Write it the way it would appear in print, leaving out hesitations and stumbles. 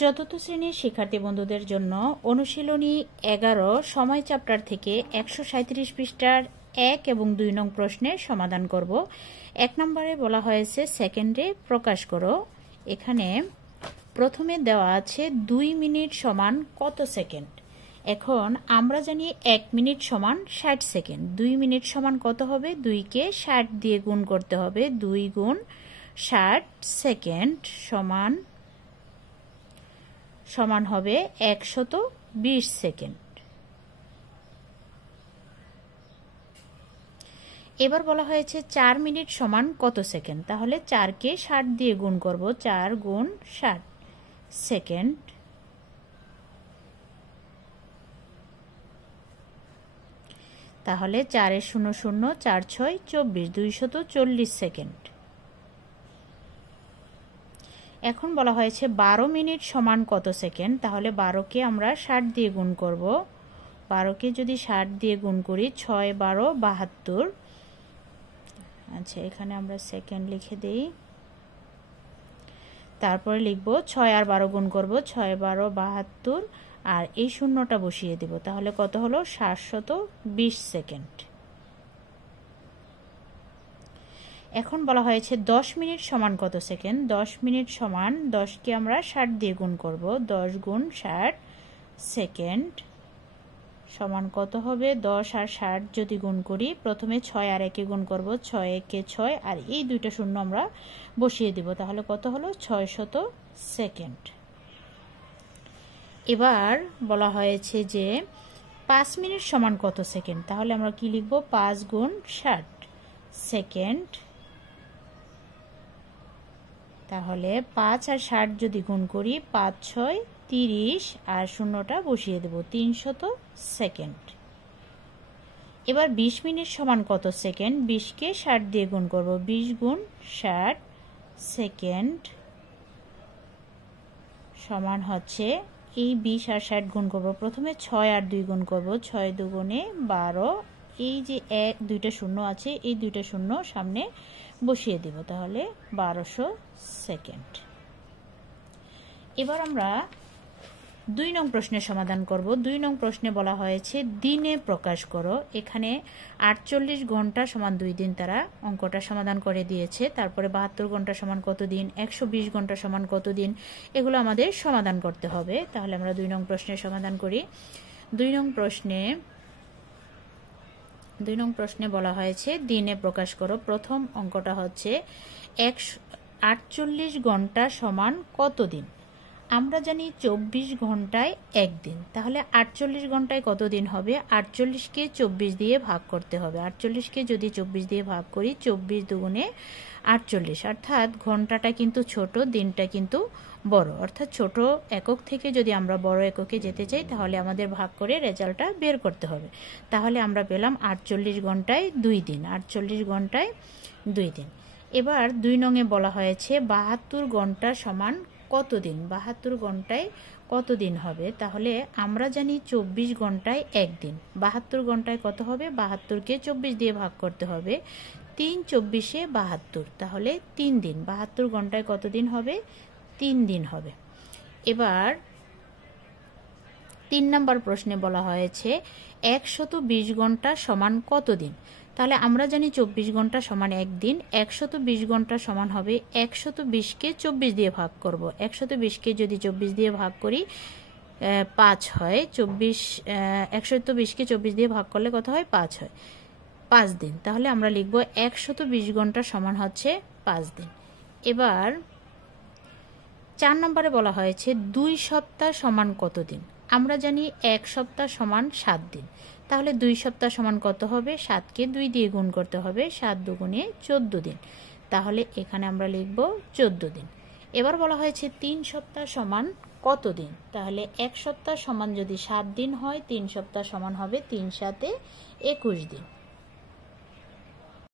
চতুর্থ শ্রেণীর শিক্ষার্থী বন্ধুদের জন্য অনুশীলনী 11 সময় চ্যাপ্টার থেকে 137 পৃষ্ঠার 1 এবং 2 নং প্রশ্নের সমাধান করব। 1 নম্বরে বলা হয়েছে সেকেন্ডে প্রকাশ করো। এখানে প্রথমে দেওয়া আছে 2 মিনিট সমান কত সেকেন্ড। এখন আমরা জানি 1 মিনিট সমান 60 সেকেন্ড। 2 মিনিট সমান কত হবে? 2 কে 60 দিয়ে গুণ করতে হবে। 2 গুণ 60 সেকেন্ড সমান হবে 120 সেকেন্ড। এবার বলা হয়েছে 4 মিনিট সমান কত সেকেন্ড। তাহলে 4 কে 60 দিয়ে গুণ করব। 4 গুণ 60 সেকেন্ড। তাহলে 4 এর 0 0 4 6 24 240 সেকেন্ড। এখন বলা হয়েছে 12 মিনিট সমান কত সেকেন্ড। তাহলে 12 কে আমরা 60 দিয়ে গুণ করব। 12 কে যদি 60 দিয়ে গুণ করি 6 12 72। আচ্ছা, এখানে আমরা সেকেন্ড লিখে দেই। তারপরে লিখব 6 আর 12 গুণ করব। 6 12 72 আর এই শূন্যটা বসিয়ে দেব। তাহলে কত হলো? 720 সেকেন্ড। এখন বলা হয়েছে 10 মিনিট সমান কত সেকেন্ড। 10 মিনিট সমান 10 কে আমরা 60 দিয়ে গুণ করব। 10 গুণ 60 সেকেন্ড সমান কত হবে? 10 আর 60 যদি গুণ করি, প্রথমে 6 আর 1 গুণ করব। 6 1 6 আর এই দুইটা শূন্য আমরা বসিয়ে দিব। তাহলে কত হলো? 600 সেকেন্ড। এবার বলা হয়েছে যে 5 মিনিট সমান কত সেকেন্ড। তাহলে আমরা কি লিখব? 5 গুণ 60 সেকেন্ড। তাহলে 5 আর 60 যদি গুণ করি, 5 6 30 আর শূন্যটা বসিয়ে দেব। 300 সেকেন্ড। এবার 20 মিনিট সমান কত সেকেন্ড। 20 কে 60 দিয়ে গুণ করব। 20 গুণ 60 সেকেন্ড সমান হচ্ছে, এই 20 আর 60 গুণ করব। প্রথমে 6 আর 2 গুণ করব। 6 দুগুণে 12। এই যে দুইটা শূন্য আছে, এই দুইটা শূন্য সামনে বসিয়ে দিব। তাহলে 1200 সেকেন্ড। এবার আমরা 2 নং প্রশ্নের সমাধান করব। 2 নং প্রশ্নে বলা হয়েছে দিনে প্রকাশ করো। এখানে 48 ঘন্টা সমান 2 দিন তারা অঙ্কটা সমাধান করে দিয়েছে। তারপরে 72 ঘন্টা সমান কত দিন, 120 ঘন্টা সমান কত দিন, এগুলো আমাদের সমাধান করতে হবে। তাহলে আমরা 2 নং প্রশ্নের সমাধান করি। 2 নং প্রশ্নে বলা হয়েছে দিনে প্রকাশ করো। প্রথম অঙ্কটা হচ্ছে 48 ঘন্টা সমান কত দিন। আমরা জানি 24 ঘন্টায় 1 দিন। তাহলে 48 ঘন্টায় কত দিন হবে? 48 কে 24 দিয়ে ভাগ করতে হবে। 48 কে যদি 24 দিয়ে ভাগ করি, 24 দুগুণে 48। অর্থাৎ ঘন্টাটা কিন্তু ছোট, দিনটা কিন্তু বড়। অর্থাৎ ছোট একক থেকে যদি আমরা বড় এককে যেতে চাই, তাহলে আমাদের ভাগ করে রেজাল্টটা বের করতে হবে। তাহলে আমরা পেলাম 48 ঘন্টায় 2 দিন। 48 ঘন্টায় 2 দিন। এবার 2 নংয়ে বলা হয়েছে 72 ঘন্টা সমান কত দিন। 72 ঘন্টায় কত দিন হবে। তাহলে আমরা জানি 24 ঘন্টায় 1 দিন। 72 ঘন্টায় কত হবে? 72 কে 24 দিয়ে ভাগ করতে হবে। 3 24 72। তাহলে 3 দিন। 72 ঘন্টায় কত দিন হবে? 3 দিন হবে। এবার 3 নম্বর প্রশ্নে বলা হয়েছে 120 ঘন্টা সমান কত দিন। তাহলে আমরা জানি 24 ঘন্টা সমান 1 দিন। 120 ঘন্টা সমান হবে 120 কে 24 দিয়ে ভাগ করব। 120 কে যদি 24 দিয়ে ভাগ করি 5 হয়। 120 কে 24 দিয়ে ভাগ করলে কত হয়? 5 হয়। 5 দিন। তাহলে আমরা লিখব 120 ঘন্টা সমান হচ্ছে 5 দিন। এবার 4 নম্বরে বলা হয়েছে 2 সপ্তাহ সমান কত দিন। আমরা জানি 1 সপ্তাহ সমান 7 দিন। তাহলে 2 সপ্তাহ সমান কত হবে? 7 কে 2 দিয়ে গুণ করতে হবে। 7 দুগুণে 14 দিন। তাহলে এখানে আমরা লিখব 14 দিন। এবার বলা হয়েছে 3 সপ্তাহ সমান কত দিন। তাহলে 1 সপ্তাহ সমান যদি 7 দিন হয়, 3 সপ্তাহ সমান হবে 3 7 21 দিন।